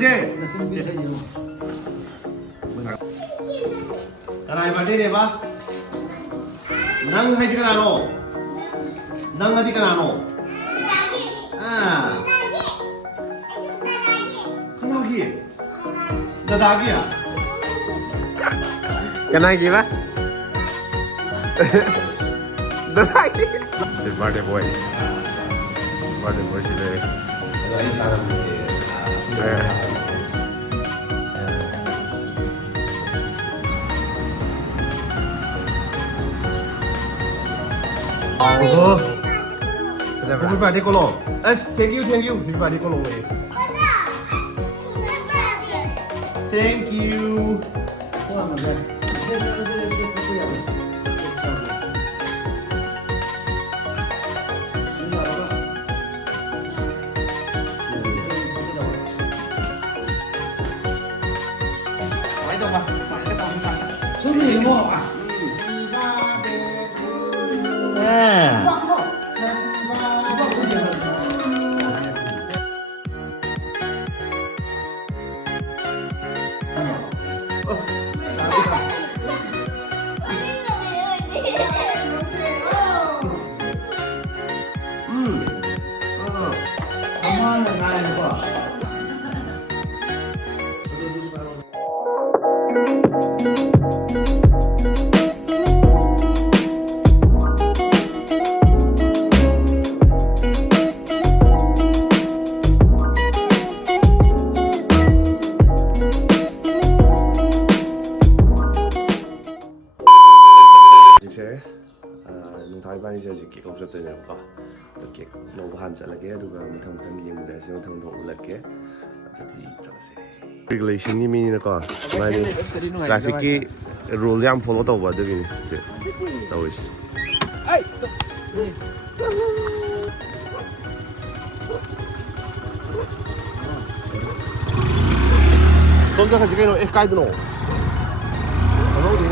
제. 나라의 바디네 봐. 낭 하지 가노. 낭 하지 가노. 아. 까나기. 나 닭이야. 까나기 봐. 나 닭이. 버디 보이. 버디 보이 집에. 이 사람인데. Everybody go long. Yes, thank you. Everybody go long way. Thank you. 이제 이렇게 없었더니까 이렇게 너무 한자라게 누가 탕탕 예문에 좀 탕탕 올랐게 jadi terus regulation ini nika 많이 traffic rule yang follow tahu 봐 되게 tahu is ai 손자 가지고 이거 가이드 노 로딩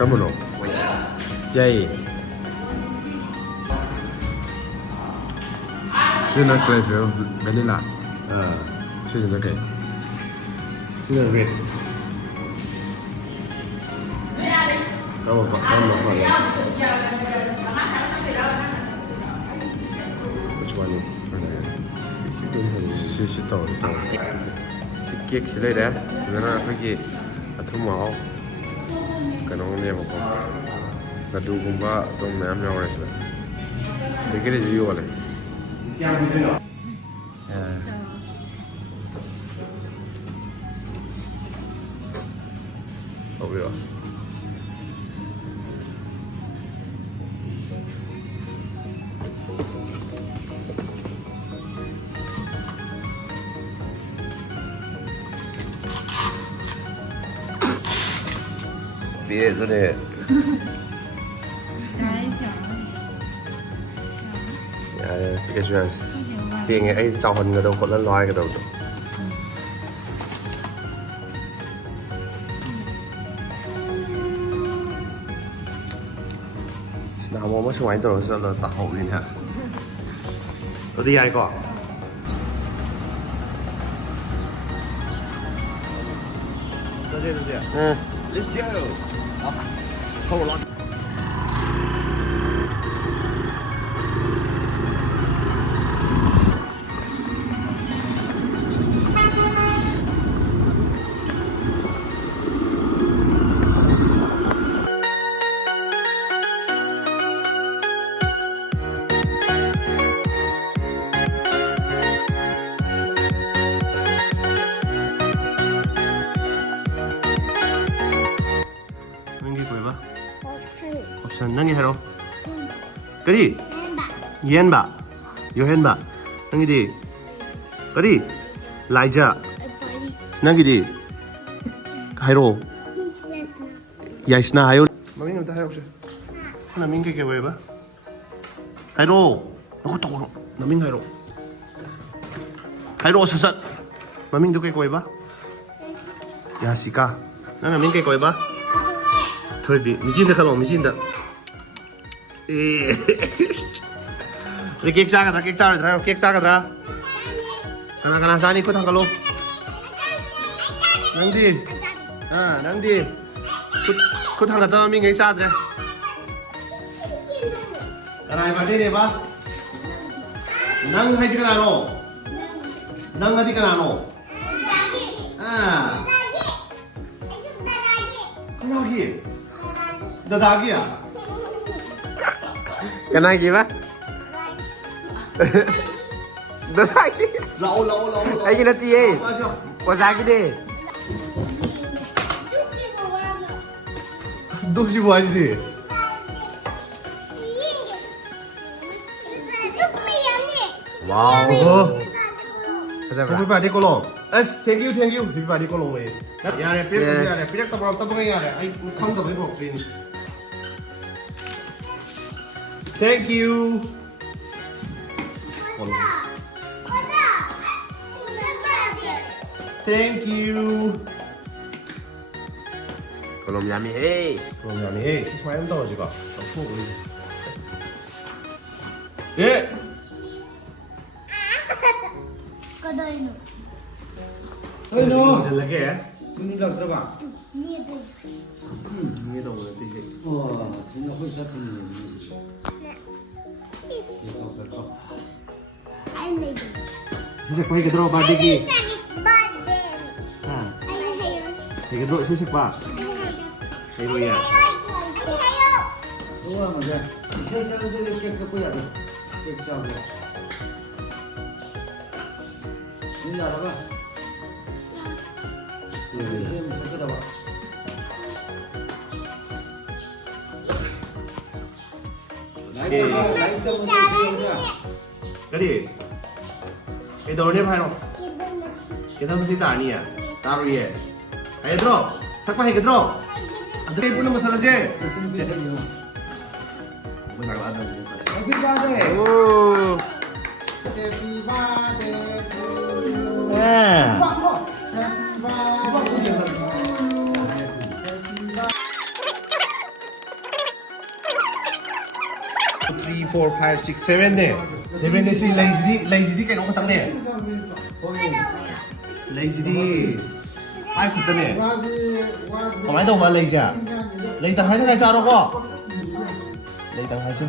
Kamu no? Yay. Sini flavor vanilla. Sini okay. Sini red. Kamu apa? Which one is vanilla? Sisi tahu. Kek sila dah. Mana pergi? Atau mau? Kanong niya mo po. Nadugong ba itong mayam-yam restaurant? Hindi ka rin siyo wala. Okay ba? Phía tôi này cái chuyện thì nghe ấy sau hình người đâu có lên loài cái đầu nào mà mới xoay tôi sẽ là tạo hậu đi hả tôi đi ai có Let's go. Hold on. Option nangi hero. Kari. Yen ba. Yo hen ba. Nangi di. Kari. 라이자 빨리. 난기디 하이로 예스나. 야이스나 하요 마민 좀 하여보세요 하나 민게 왜 봐? 하이로 너거 또 나민 하이로 하이로 서서 마민 두개 왜 봐? 야시까 나나 민게 왜 봐? thôi 미진다 칼로 미진다 đi kiek cha cái ra kiek cha cái ra kana sani ko thang kalo nang di nang di ko thang ta mi ngai sa dre kana ba de ba nang hai kana no nang ngadi kana no kana gi dadagi à cái này gì bác đó là gì lẩu ấy cái nó gì có ra cái đi 너 지금 와야지 wow everybody go long thank you everybody go long way 야래 삐렉 따버려 따버려 야래 아이 컨더 왜 먹지 thank you thank you 그럼 야미 헤이 그럼 야미 시스마 힘들어 지금 예 Có đây nữa. ơi nó chân là cái Ini dah terang. Nia đây. nghe đồng là tình Wah, ini aku satu ni. Ya kau berkau. Ai lấy đây. 세색 봐 이게 들어봐 되기 Birthday. 아 Ai hay. 이게 들어 세색 봐 이거야 Tua macam. Saya tu kek apa ya? Kek siapa? Ini apa? Saya mesti kita apa? Lain sama dia. 그래 이 너네 봐요 계단 뒤다 아니야 따로 얘 아이 들어 삭발 해 들어 안 들어 이쁘는 거 살아지 Mesin bisa ni. 뭐 나가 안 나고 Happy birthday. oh Happy birthday to you. 예 three, four, five, six, seven 네 seven 네 si lazy cái nó có tăng nè lazy five cái nè có mấy đâu mà lazy à lấy tăng hai thằng hai sao đâu có lấy tăng hai chứ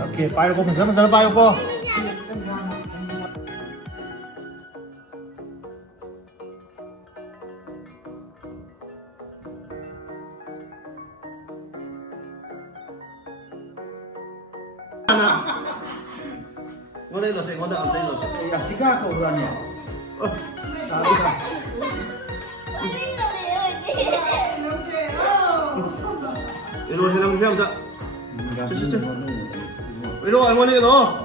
ok bay cô phải sớm bay cô ngon đây là sẽ ngon đây ở đây là sẽ Ya sika kau berani. 이리 와 세상 세상 자 이리 와 할머니가 너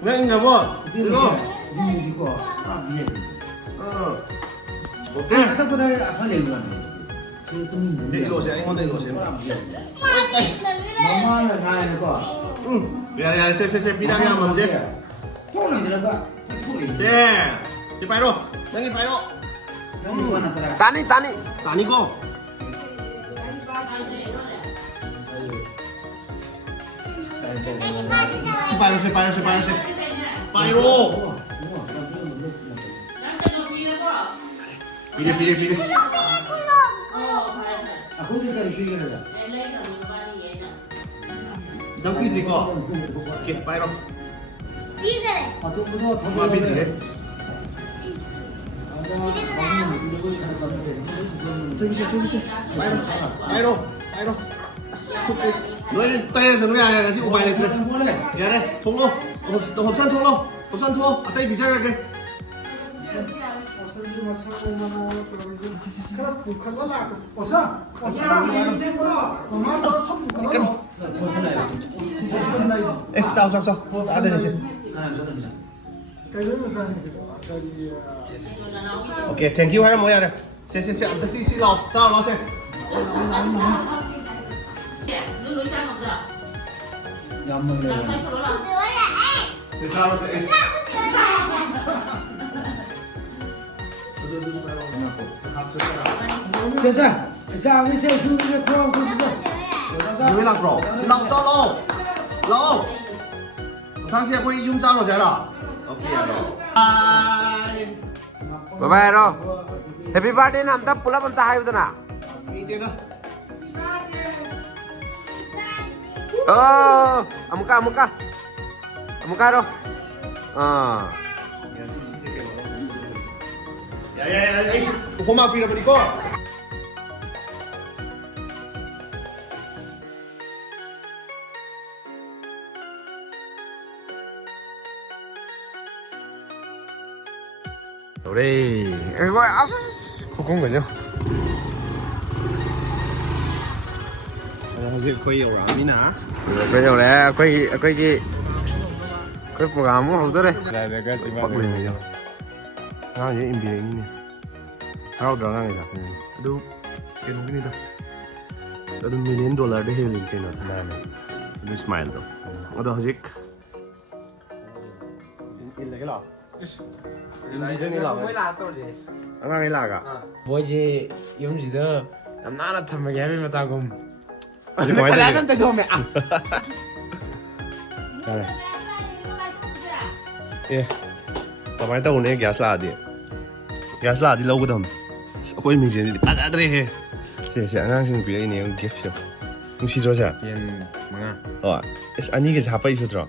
그냥 이제 뭐 이거 Ini kau. Dia. 오케이 Kita pada asal lagi kan. Itu ni. 이제 이리 오세요 할머니 이리 오세요 Mama lah saya ni kau. 야야 세세세 비라게 한번 제 Kau ni jelas kak. Kau ni. 제 바이로 양이 바이로 Kau ni mana terang? tani tani 아니고 바이로 바이로 비례 Aku tu cari kiri dah. 당 비드리 거 오케이 바이로 Đi rồi. Atau kau tu 마 비드리 Ada orang ni dulu kan kau 도비세 바이로 너희는 땅에서 누구 아니야 같이 오바이 들어 boleh. 미안해 통로 홉산 통로 아따 이 비자라게 Sekarang bukan lelaki. Osa, osa ini tempo. Tomato sop bukan. 벗어나요. 에, 싸워. 다 되네. 하나 저는 오케이, thank you 还是冇嘢嘅。謝，唔得試落，收攞先。 양문 내. 你收攞先。됐어. 자, 우리 세 수비에 코어 보시죠. 你落咗，落咗落。我睇下佢用揸咗先啦。OK 啊。拜。 Bye bye ro. Happy birthday nam ta pula ban ta hayu na. 你點啊？ Oh, amuka ro. Ah. Ya, homa pira balik ko. Ore, 거 아스. 고공 거죠? How's 거의 오라미나? 그죠 그래. 거기 그 뭐가 아무 없더래. 내가 지금 아, 얘 임비네. 하루 들어가겠다. 또 걔는 또 million dollar 대 헬린 걔는 나네. 그 스마일도. 어디 아직 일레라. 안강 일라가. 뭐지? 용지도 남나나 타면 예매만 따고. 많이 나는 때 좀 해. 아. Đây. Yeah. Tao máy tao này gas là đi. Gas là đi lâu cái đầm. Ôi mình chỉ ăn đây he. Sẽ ngang xin bị này gift cho. Không xin cho chả. yen mga. Ờ. Anh ấy cái chả phải cho.